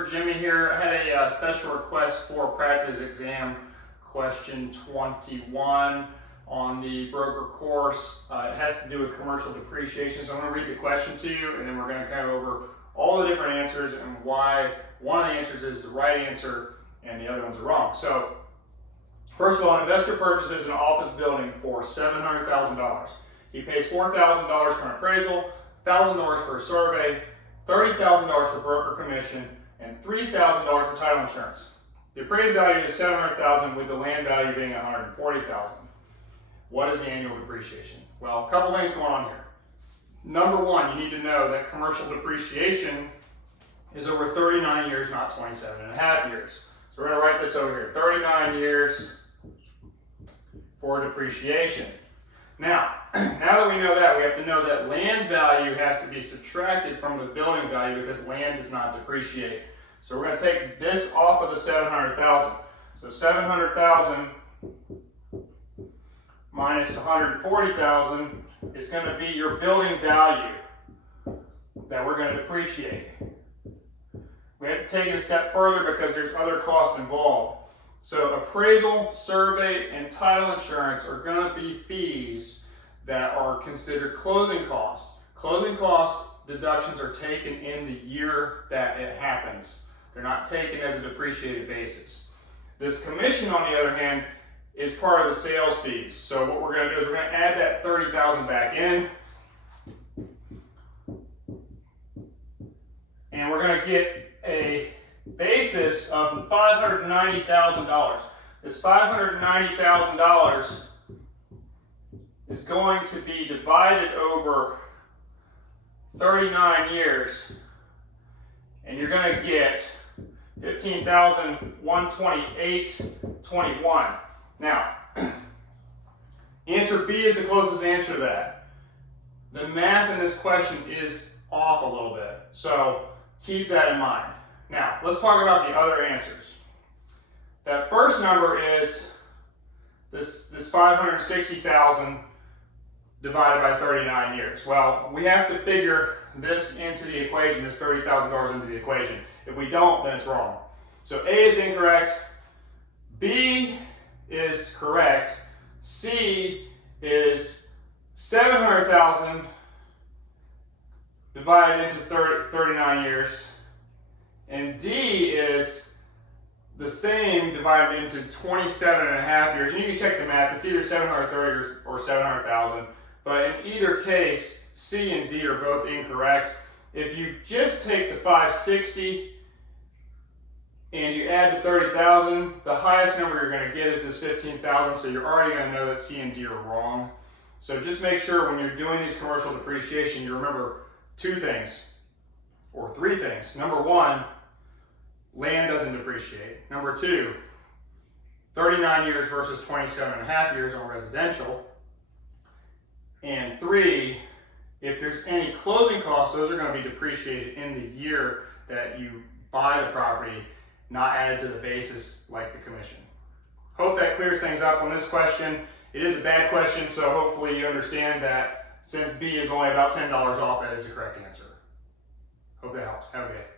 broker Jimmy here. I had a special request for practice exam question 21 on the broker course. It has to do with commercial depreciation. So I'm going to read the question to you, and then we're going to go over all the different answers and why one of the answers is the right answer and the other ones are wrong. So first of all, an investor purchases an office building for $700,000. He pays $4,000 for an appraisal, $1,000 for a survey, $30,000 for broker commission, and $3,000 for title insurance. The appraised value is $700,000 with the land value being $140,000. What is the annual depreciation? Well, a couple things going on here. Number one, you need to know that commercial depreciation is over 39 years, not 27 and a half years. So we're going to write this over here, 39 years for depreciation. Now that we know that, we have to know that land value has to be subtracted from the building value because land does not depreciate. So we're going to take this off of the 700,000. So 700,000 minus 140,000 is going to be your building value that we're going to depreciate. We have to take it a step further because there's other costs involved. So appraisal, survey, and title insurance are going to be fees that are considered closing costs. Closing cost deductions are taken in the year that it happens. They're not taken as a depreciated basis. This commission, on the other hand, is part of the sales fees. So what we're going to do is we're going to add that $30,000 back in, and we're going to get a basis of $590,000. This $590,000 is going to be divided over 39 years, and you're going to get $15,128.21. Now, answer B is the closest answer to that. The math in this question is off a little bit, so keep that in mind. Now, let's talk about the other answers. That first number is this $560,000 divided by 39 years. Well, we have to figure this into the equation, this $30,000 into the equation. If we don't, then it's wrong. So A is incorrect, B is correct, C is 700,000 divided into 39 years, and D is the same divided into 27 and a half years. And you can check the math, it's either 730 or 700,000, but in either case, C and D are both incorrect. If you just take the 560 and you add the 30,000, the highest number you're going to get is this 15,000, so you're already going to know that C and D are wrong. So just make sure when you're doing these commercial depreciation, you remember two things, or three things. Number one, land doesn't depreciate. Number two, 39 years versus 27 and a half years on residential. And three, if there's any closing costs, those are going to be depreciated in the year that you buy the property, not added to the basis like the commission. Hope that clears things up on this question. It is a bad question, so hopefully you understand that since B is only about $10 off, that is the correct answer. Hope that helps. Have a good day.